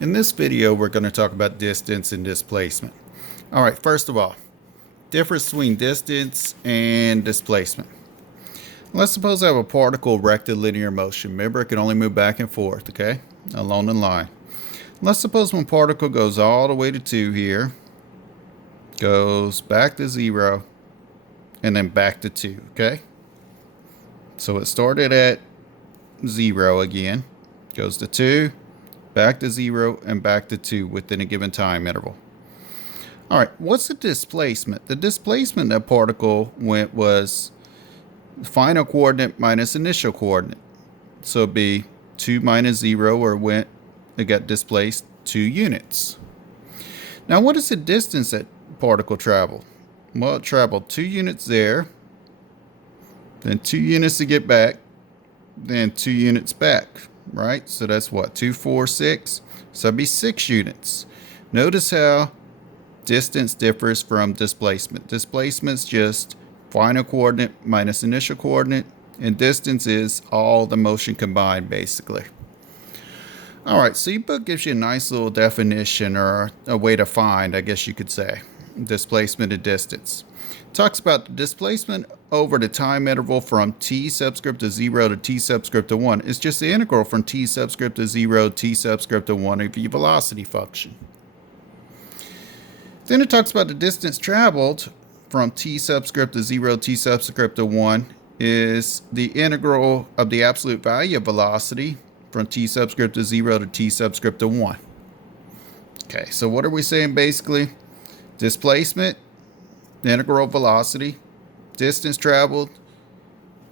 In this video, we're going to talk about distance and displacement. All right, first of all, difference between distance and displacement. Let's suppose I have a particle rectilinear motion. Remember, it can only move back and forth, okay, along the line. Let's suppose one particle goes all the way to 2 here, goes back to 0, and then back to 2, okay? So it started at 0 again, goes to 2, back to 0, and back to 2 within a given time interval. All right, what's the displacement? The displacement that particle went was final coordinate minus initial coordinate. So it'd be 2 minus 0, or it got displaced 2 units. Now, what is the distance that particle traveled? Well, it traveled 2 units there, then 2 units to get back, then 2 units back, right? So that's what, 2, 4, 6? So that'd be 6 units. Notice how distance differs from displacement. Displacement's just final coordinate minus initial coordinate, and distance is all the motion combined, basically. All right, so your book gives you a nice little definition, or a way to find, I guess you could say, displacement and distance. It talks about the displacement over the time interval from t subscript to 0 to t subscript to 1. It's just the integral from t subscript to 0, t subscript to 1 of your velocity function. Then it talks about the distance traveled from t subscript to 0, t subscript to 1 is the integral of the absolute value of velocity from t subscript to 0 to t subscript to 1. Okay, so what are we saying basically? Displacement, integral of velocity, distance traveled,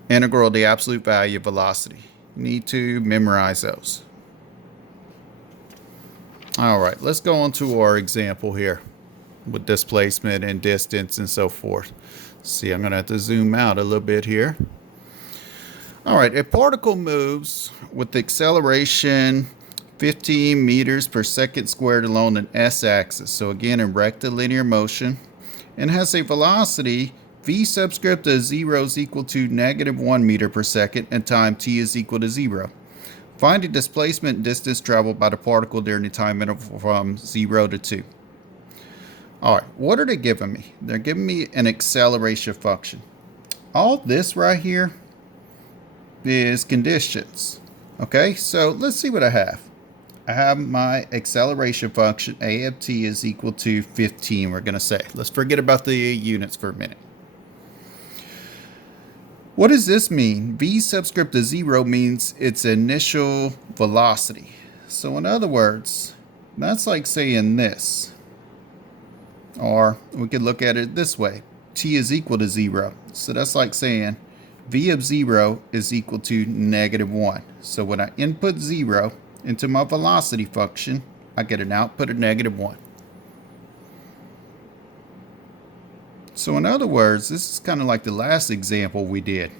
integral of the absolute value of velocity. You need to memorize those. All right, let's go on to our example here with displacement and distance and so forth. See, I'm going to have to zoom out a little bit here. All right, a particle moves with the acceleration 15 meters per second squared along an s-axis. So again, in rectilinear motion, and has a velocity v subscript of 0 is equal to -1 meter per second, and time t is equal to 0. Find the displacement and distance traveled by the particle during the time interval from 0 to 2. All right, what are they giving me? They're giving me an acceleration function. All this right here is conditions. Okay, so let's see what I have. I have my acceleration function, a of t is equal to 15, we're going to say. Let's forget about the units for a minute. What does this mean? V subscript to 0 means its initial velocity. So in other words, that's like saying this. Or we could look at it this way. T is equal to 0. So that's like saying v of 0 is equal to -1. So when I input 0 into my velocity function, I get an output of -1. So in other words, this is kind of like the last example we did.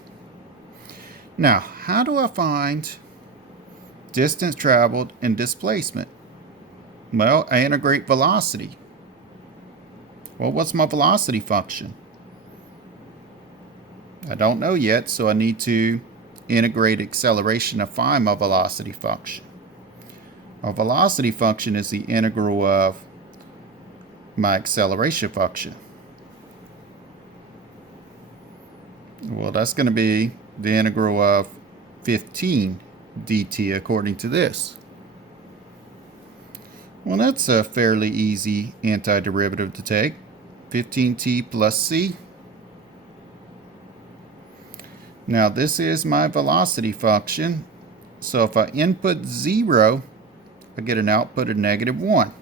Now, how do I find distance traveled and displacement? Well, I integrate velocity. Well, what's my velocity function? I don't know yet, so I need to integrate acceleration to find my velocity function. My velocity function is the integral of my acceleration function. Well, that's going to be the integral of 15 dt according to this. Well, that's a fairly easy antiderivative to take. 15t plus c. Now this is my velocity function. So if I input 0, I get an output of -1.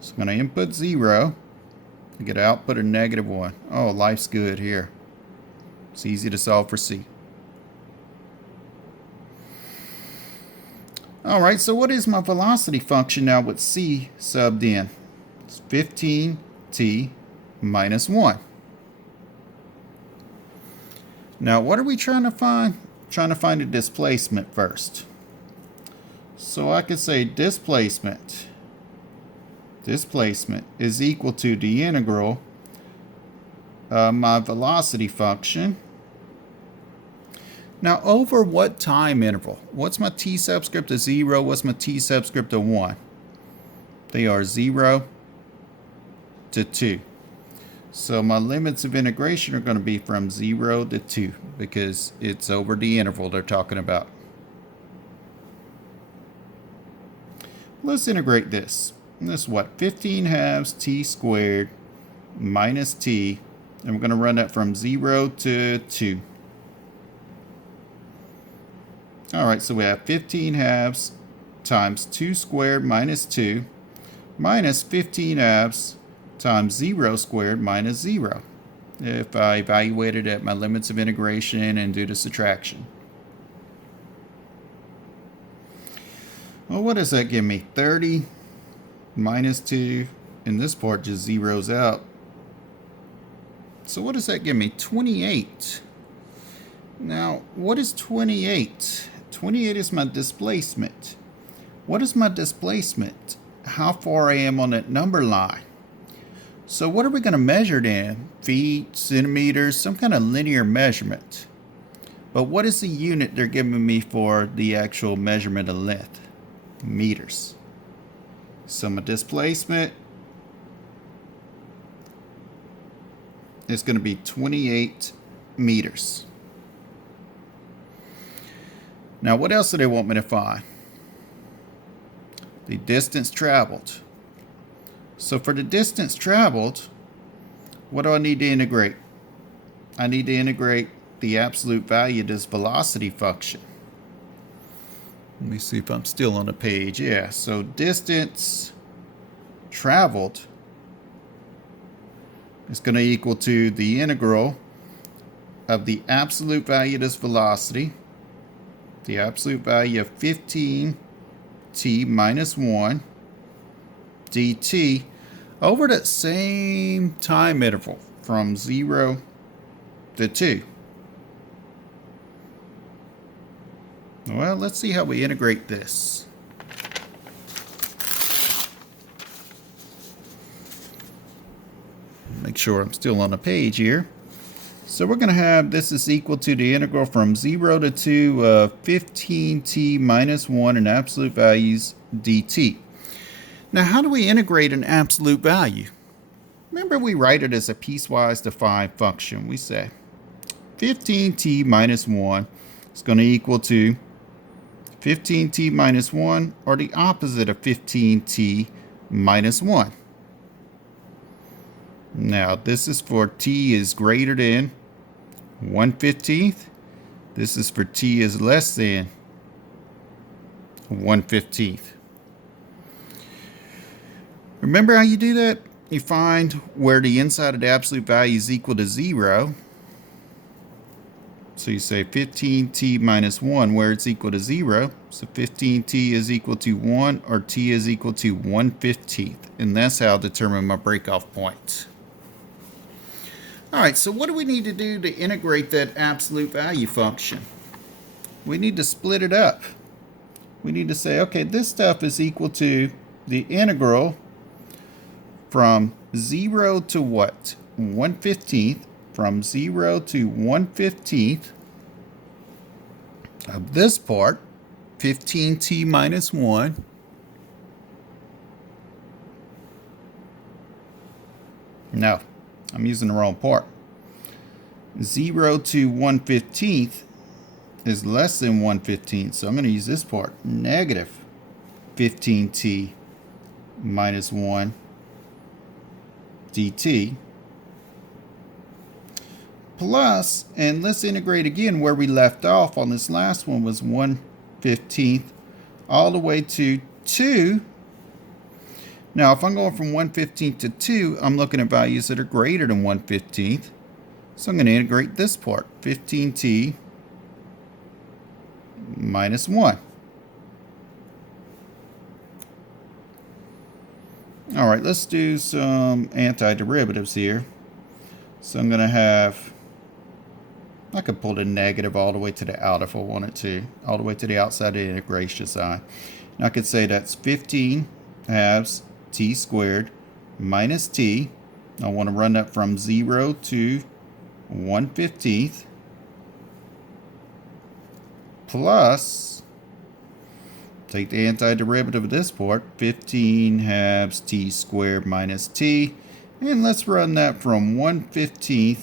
So when I input 0, I get an output of -1. Oh, life's good here. It's easy to solve for c. All right, so what is my velocity function now with c subbed in? It's 15t minus 1. Now, what are we trying to find? Trying to find a displacement first. So I could say displacement is equal to the integral of my velocity function Now, over what time interval? What's my t subscript of 0? What's my t subscript of 1? They are 0 to 2. So my limits of integration are going to be from 0 to 2 because it's over the interval they're talking about. Let's integrate this. And this is what? 15 halves t squared minus t. And we're going to run that from 0 to 2. Alright, so we have 15 halves times 2 squared minus 2 minus 15 halves times 0 squared minus 0. If I evaluate it at my limits of integration and do the subtraction. Well, what does that give me? 30 minus 2, and this part just zeroes out. So what does that give me? 28. Now, what is 28? 28 is my displacement. What is my displacement? How far I am on that number line. So what are we going to measure then? Feet, centimeters, some kind of linear measurement. But what is the unit they're giving me for the actual measurement of length? Meters. So my displacement is going to be 28 meters. Now, what else do they want me to find? The distance traveled. So for the distance traveled, what do I need to integrate? I need to integrate the absolute value of this velocity function. Let me see if I'm still on the page. Yeah, so distance traveled is going to equal to the integral of the absolute value of this velocity, the absolute value of 15t minus 1 dt over that same time interval from 0 to 2. Well, let's see how we integrate this. Make sure I'm still on the page here. So we're going to have this is equal to the integral from 0 to 2 of 15t minus 1 in absolute values dt. Now, how do we integrate an absolute value? Remember, we write it as a piecewise defined function. We say 15t minus 1 is going to equal to 15t minus 1, or the opposite of 15t minus 1. Now, this is for t is greater than 1/15. This is for t is less than 1/15. Remember how you do that? You find where the inside of the absolute value is equal to 0. So you say 15t minus 1 where it's equal to 0. So 15t is equal to 1, or t is equal to 1/15. And that's how I determine my breakoff point. Alright, so what do we need to do to integrate that absolute value function? We need to split it up. We need to say, okay, this stuff is equal to the integral from 0 to what? 1/15. From 0 to 1/15 of this part, 15t minus 1, no, I'm using the wrong part. 0 to 1/15 is less than 1/15, so I'm going to use this part, negative 15t minus 1 dt. Plus, and let's integrate again where we left off on this last one was 1/15 all the way to 2. Now, if I'm going from 1/15 to 2, I'm looking at values that are greater than 1/15. So I'm going to integrate this part, 15t minus 1. All right, let's do some antiderivatives here. So I'm going to have, I could pull the negative all the way to the out if I wanted to, all the way to the outside of the integration sign. And I could say that's 15 halves t squared minus t. I want to run that from 0 to 1/15. plus, take the antiderivative of this part, 15 halves t squared minus t, and let's run that from 1/15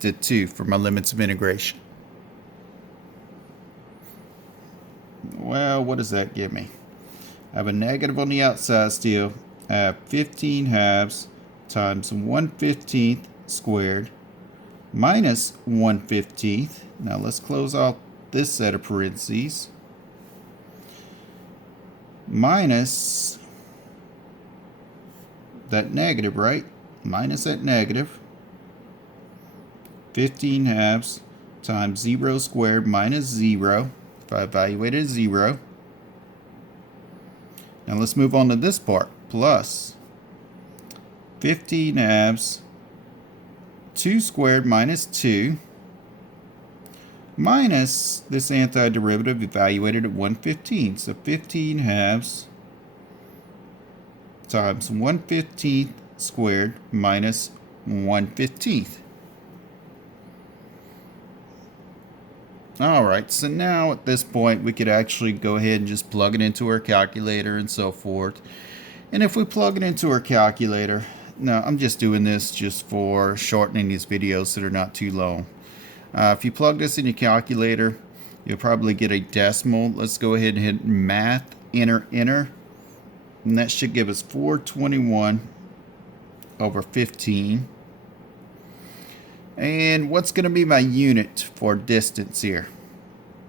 to 2 for my limits of integration. Well, what does that give me? I have a negative on the outside still. I have 15 halves times 1/15 squared minus 1/15. Now let's close off this set of parentheses. Minus that negative, right? Minus that negative. 15 halves times 0 squared minus 0. If I evaluate it as 0. Now let's move on to this part. Plus 15 halves 2 squared minus 2 minus this antiderivative evaluated at 1/15. So 15 halves times 1/15 squared minus 1/15. Alright, so now at this point we could actually go ahead and just plug it into our calculator and so forth. And if we plug it into our calculator, now I'm just doing this just for shortening these videos so they're not too long. If you plug this in your calculator, you'll probably get a decimal. Let's go ahead and hit math, enter, enter. And that should give us 421 over 15. And what's going to be my unit for distance here?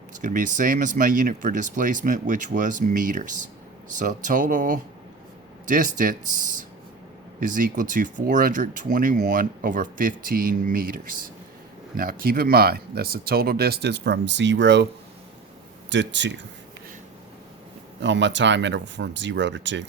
It's going to be the same as my unit for displacement, which was meters. So total distance is equal to 421 over 15 meters. Now keep in mind, that's the total distance from 0 to 2 on my time interval from 0 to 2.